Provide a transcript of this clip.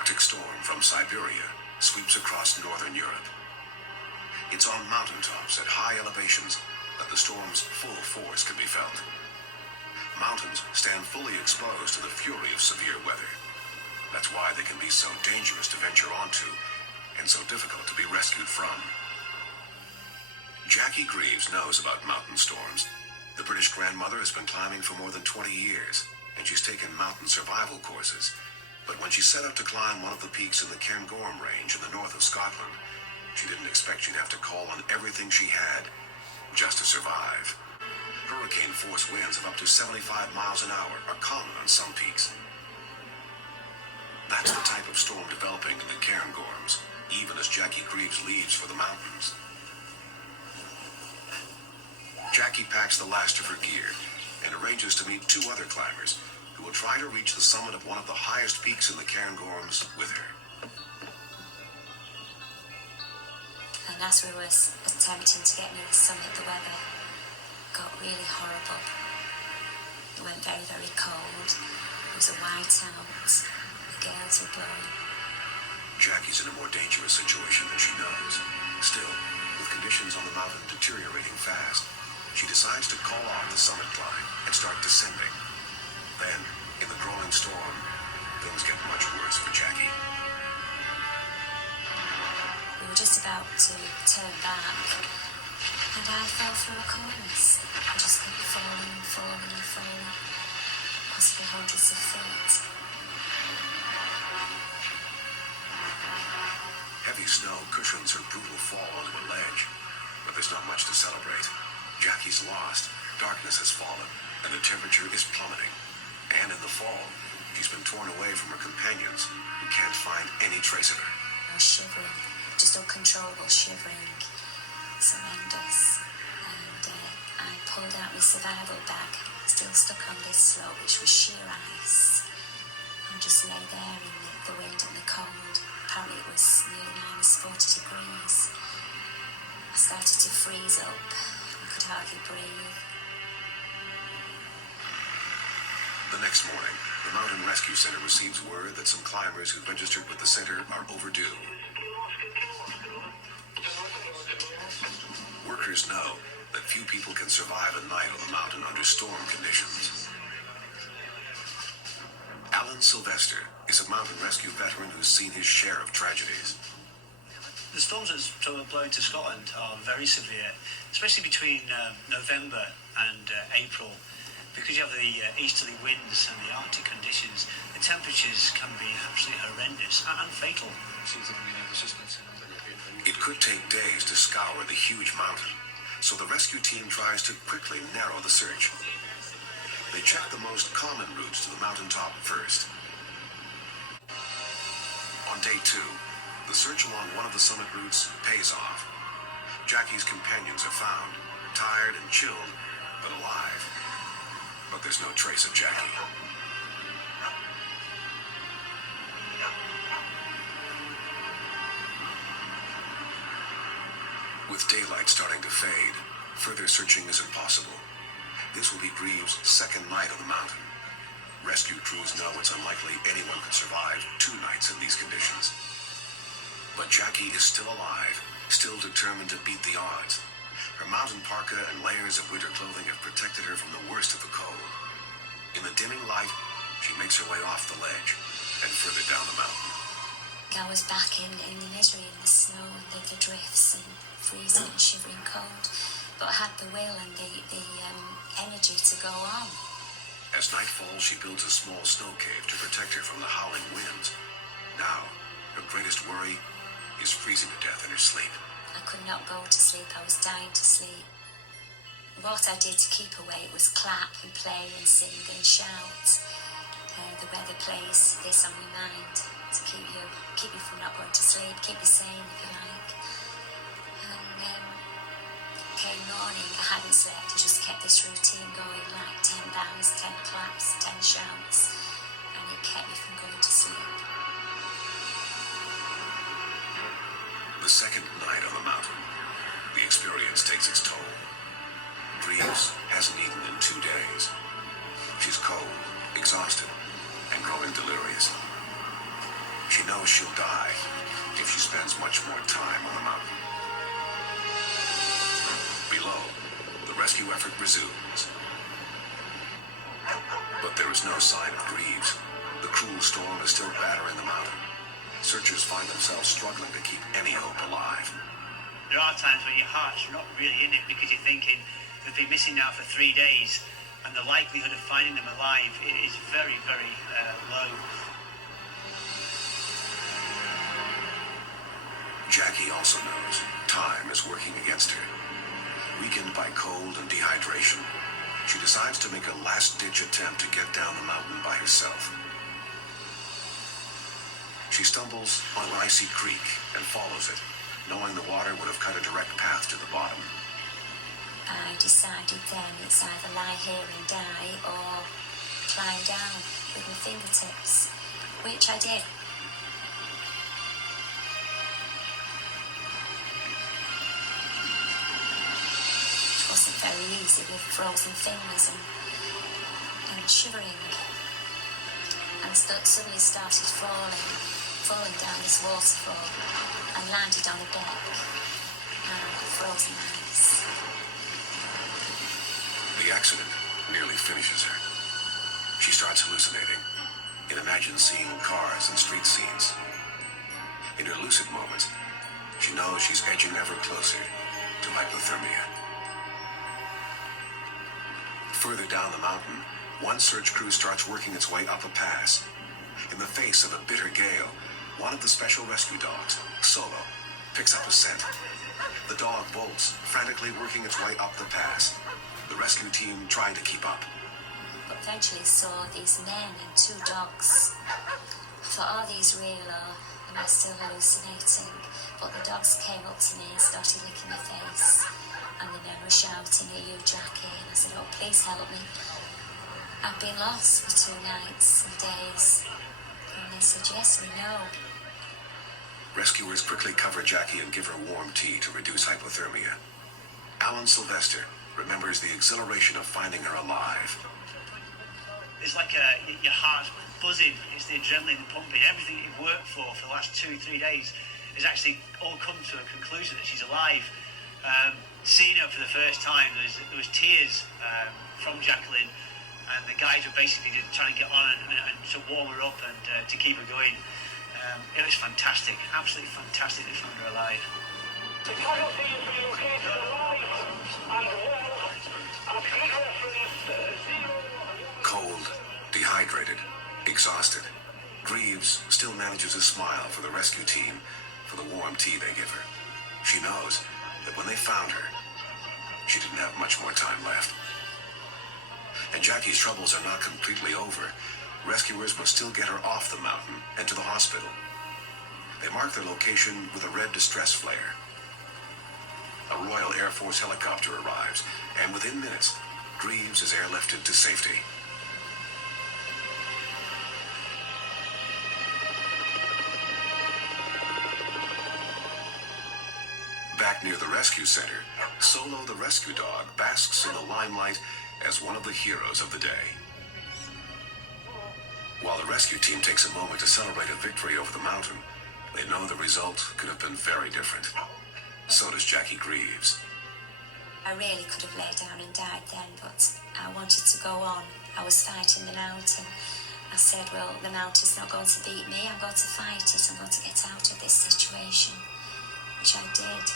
Arctic storm from Siberia sweeps across northern Europe. It's on mountaintops at high elevations that the storm's full force can be felt. Mountains stand fully exposed to the fury of severe weather. That's why they can be so dangerous to venture onto and so difficult to be rescued from. Jackie Greaves knows about mountain storms. The British grandmother has been climbing for more than 20 years, and she's taken mountain survival courses. But when she set out to climb one of the peaks in the Cairngorm range in the north of Scotland, she didn't expect she'd have to call on everything she had just to survive. Hurricane-force winds of up to 75 miles an hour are common on some peaks. That's the type of storm developing in the Cairngorms, even as Jackie Greaves leaves for the mountains. Jackie packs the last of her gear and arranges to meet two other climbers who will try to reach the summit of one of the highest peaks in the Cairngorms with her. And as we were attempting to get near the summit, the weather got really horrible. It went very, very cold. It was a white out. The gales were blowing. Jackie's in a more dangerous situation than she knows. Still, with conditions on the mountain deteriorating fast, she decides to call off the summit climb and start descending. Then, in the growing storm, things get much worse for Jackie. We were just about to turn back, and I fell through a cornice. I just kept falling and falling and falling, possibly hundreds of feet. Heavy snow cushions her brutal fall onto a ledge, but there's not much to celebrate. Jackie's lost, darkness has fallen, and the temperature is plummeting. And in the fall, she's been torn away from her companions, who can't find any trace of her. I was shivering, just uncontrollable shivering. It's horrendous. And I pulled out my survival bag, still stuck on this slope, which was sheer ice. I just lay there in the wind and the cold. Apparently it was nearly -40 degrees. I started to freeze up. I could hardly breathe. The next morning, the Mountain Rescue Center receives word that some climbers who've registered with the center are overdue. Workers know that few people can survive a night on the mountain under storm conditions. Alan Sylvester is a mountain rescue veteran who's seen his share of tragedies. The storms that are blowing to Scotland are very severe, especially between November and April. Because you have the easterly winds and the Arctic conditions, the temperatures can be absolutely horrendous and fatal. It could take days to scour the huge mountain, so the rescue team tries to quickly narrow the search. They check the most common routes to the mountaintop first. On day 2, the search along one of the summit routes pays off. Jackie's companions are found, tired and chilled, but alive. But there's no trace of Jackie. With daylight starting to fade, further searching is impossible. This will be Greaves' second night on the mountain. Rescue crews know it's unlikely anyone could survive 2 nights in these conditions. But Jackie is still alive, still determined to beat the odds. Her mountain parka and layers of winter clothing have protected her from the worst of the cold. In the dimming light, she makes her way off the ledge and further down the mountain. I was back in the misery and the snow and the drifts and freezing and shivering cold, but I had the will and the energy to go on. As night falls, she builds a small snow cave to protect her from the howling winds. Now, her greatest worry is freezing to death in her sleep. I could not go to sleep. I was dying to sleep. What I did to keep awake was clap and play and sing and shout. The weather plays this on your mind to keep you from not going to sleep, keep you sane if you like. And came morning, I hadn't slept. I just kept this routine going, like 10 bangs, 10 claps, 10 shouts, and it kept me from going to sleep. The second night on the mountain, the experience takes its toll. Greaves hasn't eaten in 2 days. She's cold, exhausted, and growing delirious. She She knows she'll die if she spends much more time on the mountain. Below, the rescue effort resumes. But there is no sign of Greaves. The cruel storm is still battering the mountain. Searchers find themselves struggling to keep any hope alive. There are times when your heart's not really in it because you're thinking they've been missing now for 3 days and the likelihood of finding them alive is very, very low. Jackie also knows time is working against her. Weakened by cold and dehydration, she decides to make a last-ditch attempt to get down the mountain by herself. She stumbles on an icy creek and follows it, knowing the water would have cut a direct path to the bottom. I decided then it's either lie here and die or climb down with my fingertips, which I did. It wasn't very easy with frozen fingers and shivering, and suddenly started falling down this waterfall and landed on a deck and frozen ice. The accident nearly finishes her. She starts hallucinating and imagines seeing cars and street scenes. In her lucid moments, she knows she's edging ever closer to hypothermia. Further down the mountain, one search crew starts working its way up a pass. In the face of a bitter gale, one of the special rescue dogs, Solo, picks up a scent. The dog bolts, frantically working its way up the pass. The rescue team trying to keep up. But eventually saw these men and 2 dogs. I thought, are these real or am I still hallucinating? But the dogs came up to me and started licking my face. And the men were shouting, "Are you Jackie?" And I said, "Oh, please help me. I've been lost for 2 nights and days." And they said, "Yes, we know." Rescuers quickly cover Jackie and give her warm tea to reduce hypothermia. Alan Sylvester remembers the exhilaration of finding her alive. It's like your heart's buzzing, it's the adrenaline pumping. Everything you've worked for the last 2-3 days has actually all come to a conclusion that she's alive. Seeing her for the first time, there was tears from Jacqueline, and the guys were basically just trying to get on and to warm her up and to keep her going. It was fantastic, absolutely fantastic to find her alive. The casualty is relocated alive and well at grid reference 0. Cold, dehydrated, exhausted, Greaves still manages a smile for the rescue team for the warm tea they give her. She knows that when they found her, she didn't have much more time left. And Jackie's troubles are not completely over. Rescuers must still get her off the mountain and to the hospital. They mark their location with a red distress flare. A Royal Air Force helicopter arrives, and within minutes, Greaves is airlifted to safety. Back near the rescue center, Solo the rescue dog basks in the limelight as one of the heroes of the day. While the rescue team takes a moment to celebrate a victory over the mountain, they know the result could have been very different. So does Jackie Greaves. I really could have laid down and died then, but I wanted to go on. I was fighting the mountain. I said, well, the mountain's not going to beat me. I'm going to fight it. I'm going to get out of this situation, which I did.